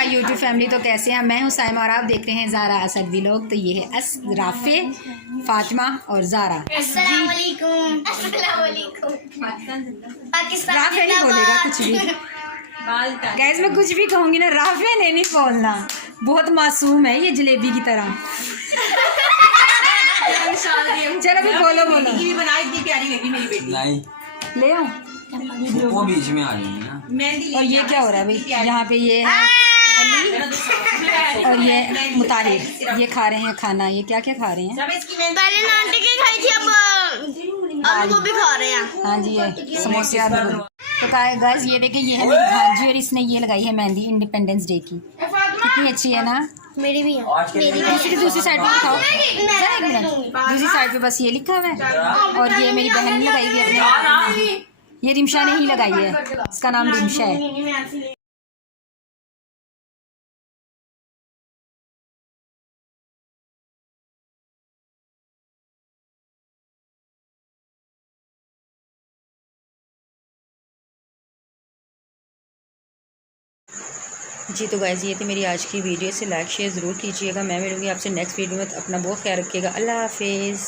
My YouTube family. तो कैसे हैं? मैं हूं साइमा और आप देख रहे हैं ज़ारा असद व्लॉग। तो ये है राफे, फातिमा और ज़ारा। अस्सलाम वालेकुम। अस्सलाम वालेकुम। राफे नहीं बोलेगा कुछ भी। गैस मैं कुछ भी कहूँगी ना, राफे ने नहीं बोलना। बहुत मासूम है ये, जलेबी की तरह। चलो भी बोलो बोलो। ले आओ। वो बीच में आ रही है ना। और ये क्या हो रहा है भाई? यहाँ पे ये है अली और ये मुताहिर, ये खा रहे हैं खाना। ये क्या क्या खा रहे हैं? पहले नान टिक्की खाई थी, अब वो भी खा रहे हैं। हाँ जी, ये समोसे और बर्गर। तो गाइस ये देखें, ये है मेरी भांजी और इसने ये लगाई है मेहंदी इंडिपेंडेंस डे की। कितनी अच्छी है ना? मेरी भी है। दूसरी साइड पे दिखाओ जरा, एक मिनट। दूसरी साइड पे बस ये लिखा हुआ है। और ये मेरी बहन ने लगाई हुई है अपने। ये रिमशा ने ही लगाई है, इसका नाम रिमशा है। जी तो गाइस ये थी मेरी आज की वीडियो। से लाइक शेयर ज़रूर कीजिएगा। मैं मिलूँगी आपसे नेक्स्ट वीडियो में। तो अपना बहुत ख्याल रखिएगा। अल्लाह हाफिज़।